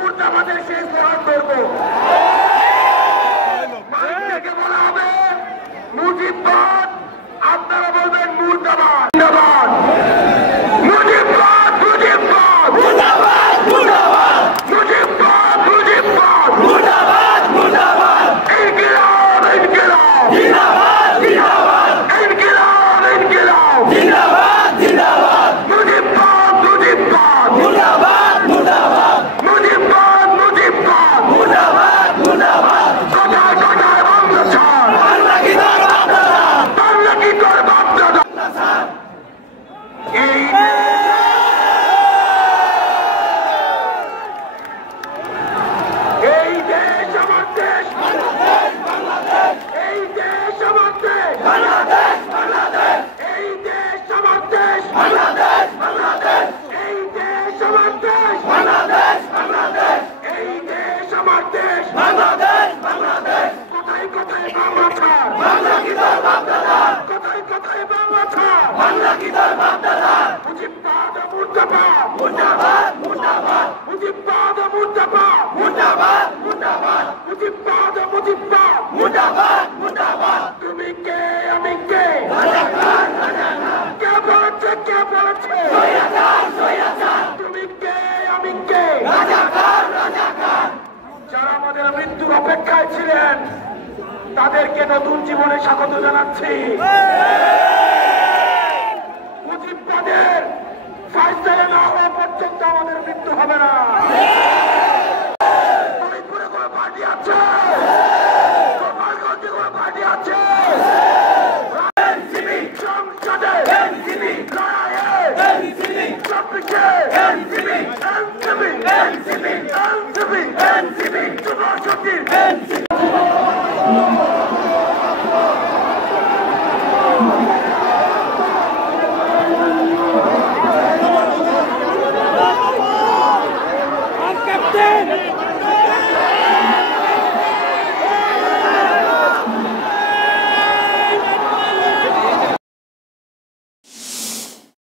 মুর্দাবাদের শেষ প্রহার করব। মাইক থেকে বলা হবে মুজিববাদ, আপনারা বলবেন মুর্দাবাদ। মুর্দাবাদ মুজিববাদ, মুজিববাদ মুর্দাবাদ, মুর্দাবাদ মুজিববাদ, মুজিববাদ মুর্দাবাদ, মুর্দাবাদ ইনকিলাব, ইনকিলাব জিন্দাবাদ, জিন্দাবাদ ইনকিলাব, ইনকিলাব জিন্দাবাদ, জিন্দাবাদ মুজিববাদ, মুজিববাদ মুর্দাবাদ, মুর্দাবাদ মুজিববাদ, মুজিববাদ মুর্দাবাদ, মুর্দাবাদ কোথায় কোথায় বাংলা ছাড়, বাংলা কি তোর বাপদাদা, বাংলা কি তোর বাপদাদা এই দেশ আমার দেশ, বাংলাদেশ এই দেশ আমার দেশ, বাংলাদেশ বাংলাদেশ এই দেশ আমার দেশ, বাংলাদেশ বাংলাদেশ এই দেশ আমার দেশ, বাংলাদেশ বাংলাদেশ এই দেশ আমার দেশ, বাংলাদেশ বাংলাদেশ কোথায় কোথায় বাংলা ছাড়, বাংলা কি তোর বাপদাদা, কোথায় কোথায় বাংলা ছাড়, বাংলা কি তোর বাপদাদা মুজিববাদ, মুর্দাবাদ মুর্দাবাদ, মুর্দাবাদ মুজিববাদ, মুর্দাবাদ মুর্দাবাদ, মুর্দাবাদ মুজিববাদ, মুজিববাদ মুর্দাবাদ, মুর্দাবাদ তুমি কে আমি কে, রাজাকার রাজাকার কে বলেছে, কে বলেছে সৈয়দার সৈয়দার তুমি কে আমি কে, রাজাকার রাজাকার যারা আমাদের মৃত্যুর অপেক্ষায় ছিলেন তাদেরকে নতুন জীবনে স্বাগত জানাচ্ছি। মুজিববাদের ফায়সালা না হওয়া পর্যন্ত আমাদের মৃত্যু হবে না।